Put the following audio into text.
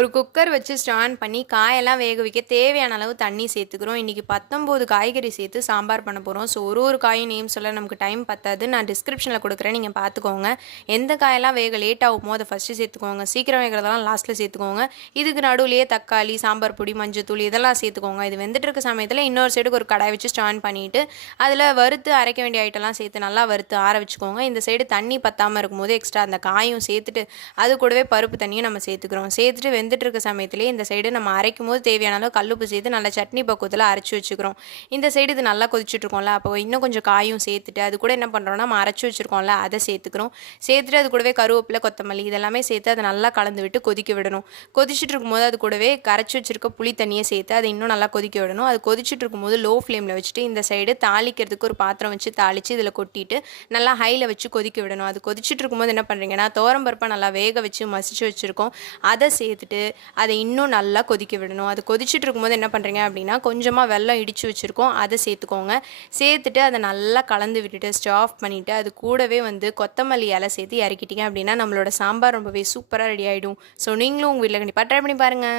ஒரு குக்கர் வச்சு ஸ்டான் பண்ணி காயெல்லாம் வேக வைக்க தேவையான அளவு தண்ணி சேர்த்துக்கிறோம். இன்றைக்கி பத்தொம்போது காய்கறி சேர்த்து சாம்பார் பண்ண போகிறோம் ஸோ ஒரு ஒரு காயும் நேம் சொல்ல நமக்கு டைம் பத்தாது. நான் டிஸ்கிரிப்ஷனில் கொடுக்குறேன். நீங்கள் பார்த்துக்கோங்க. எந்த காயெல்லாம் வேக லேட் ஆகுமோ அதை ஃபஸ்ட்டு சேர்த்துக்கோங்க. சீக்கிரம் வேகிறதெல்லாம் லாஸ்ட்டில் சேர்த்துக்கோங்க. இதுக்கு நடுவுலையே தக்காளி சாம்பார் பொடி மஞ்சத்தூள் இதெல்லாம் சேர்த்துக்கோங்க. இது வெந்துட்டு இருக்க சமயத்தில் இன்னொரு சைடுக்கு ஒரு கடாய் வச்சு ஸ்டான் பண்ணிவிட்டு அதில் வறுத்து அரைக்க வேண்டிய ஐட்டம்லாம் சேர்த்து நல்லா வறுத்து ஆற வச்சுக்கோங்க. இந்த சைடு தண்ணி பத்தாமல் இருக்கும்போது எக்ஸ்ட்ரா அந்த காயும் சேர்த்துட்டு அது கூடவே பருப்பு தண்ணியும் நம்ம சேர்த்துக்கிறோம். சேர்த்துட்டு வெந்து இருக்க சமயத்துலேயே இந்த சைடு நம்ம அரைக்கும் போது தேவையான அளவு கல்லுப்பு சேர்த்து நல்லா சட்னி பக்குவத்தில் அரைச்சி வச்சுக்கிறோம். இந்த சைடு இது நல்லா கொதிச்சுட்ருக்கோம்ல அப்போ இன்னும் கொஞ்சம் காயும் சேர்த்துட்டு அது கூட என்ன பண்ணுறோம்னா நம்ம அரைச்சி வச்சுருக்கோம்ல அதை சேர்த்துக்கிறோம். சேர்த்துட்டு அது கூடவே கருவேப்பிலை கொத்தமல்லி இதெல்லாமே சேர்த்து அதை நல்லா கலந்து விட்டு கொதிக்க விடணும். கொதிச்சுட்டு இருக்கும்போது அது கூடவே கரைச்சி வச்சுருக்க புளி தண்ணியை சேர்த்து அதை இன்னும் நல்லா கொதிக்க விடணும். அது கொதிச்சுட்டு இருக்கும்போது லோ ஃப்ளேமில் வச்சுட்டு இந்த சைடு தாளிக்கிறதுக்கு ஒரு பாத்திரம் வச்சு தாளித்து இதில் கொட்டிட்டு நல்லா ஹையில் வச்சு கொதிக்க விடணும். அது கொதிச்சுட்டு இருக்கும்போது என்ன பண்ணுறீங்கன்னா பருப்பை நல்லா வேக வச்சு மசிச்சு வச்சுருக்கோம். அதை சேர்த்துட்டு அதை இன்னும் நல்லா கொதிக்க விடணும். அது கொதிச்சுட்டு இருக்கும்போது என்ன பண்ணுறீங்க அப்படின்னா கொஞ்சமாக வெல்லம் இடித்து வச்சுருக்கோம். அதை சேர்த்துக்கோங்க. சேர்த்துட்டு அதை நல்லா கலந்து விட்டுட்டு ஸ்டாஃப் பண்ணிவிட்டு அது கூடவே வந்து கொத்தமல்லி இலை சேர்த்து இறக்கிட்டீங்க அப்படின்னா நம்மளோட சாம்பார் ரொம்பவே சூப்பராக ரெடி ஆகிடும் ஸோ நீங்களும் உங்கள் வீட்டில் கண்டிப்பாக ட்ரை பண்ணி பாருங்கள்